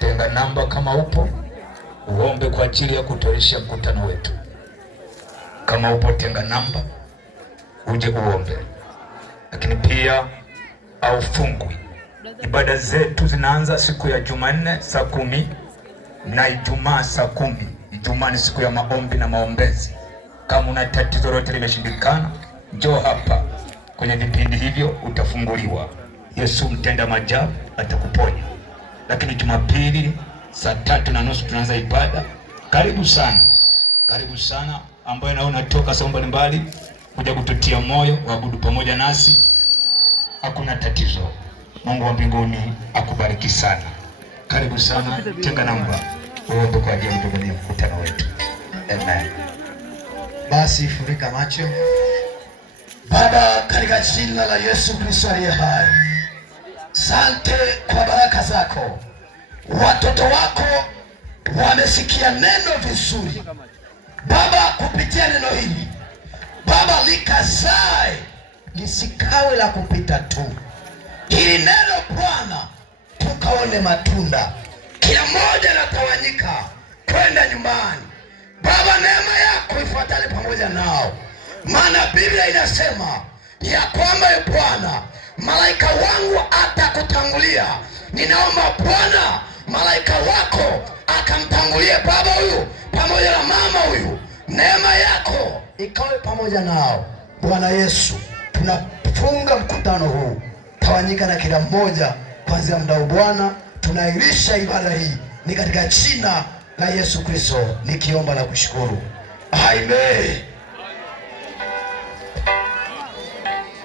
Tenga namba kama upo, uombe kwa ajili ya kutoresha mkutano wetu. Kama upo tenga namba, uje uombe. Lakini pia haufungwi. Ibada zetu zinaanza siku ya Jumanne saa 10 na Ijumaa saa 10. Ijumaa ni siku ya maombi na maombezi. Kama una tatizo lolote limeshindikana, njoo hapa kwenye vipindi hivyo, utafunguliwa. Yesu mtenda maajabu atakuponya. Lakini Jumapili saa 3:30 tunaanza ibada. Karibu sana, karibu sana ambaye naona toka sehemu mbalimbali kuja kututia moyo, waabudu pamoja nasi. Hakuna tatizo. Mungu wa mbinguni akubariki sana. Karibu sana, tenga namba uombe kwa ajili ya mkutano wetu. Amen. Basi furika macho. Baba, katika jina la Yesu Kristo aliye hai, asante kwa baraka zako. Watoto wako wamesikia neno vizuri Baba, kupitia neno hili Baba, likazae lisikawe la kupita tu. Hili neno Bwana, tukaone matunda, kila mmoja anatawanyika kwenda nyumbani. Baba, neema yako ifuatane pamoja nao, maana Biblia inasema ya kwamba Bwana, malaika wangu atakutangulia. Ninaomba Bwana, malaika wako akamtangulie baba huyu pamoja na mama huyu. Neema yako ikawe pamoja nao. Bwana Yesu, tunafunga mkutano huu, tawanyika na kila mmoja kuanzia muda huu Bwana. Tunairisha ibada hii ni katika jina la Yesu Kristo nikiomba na kushukuru. Amen.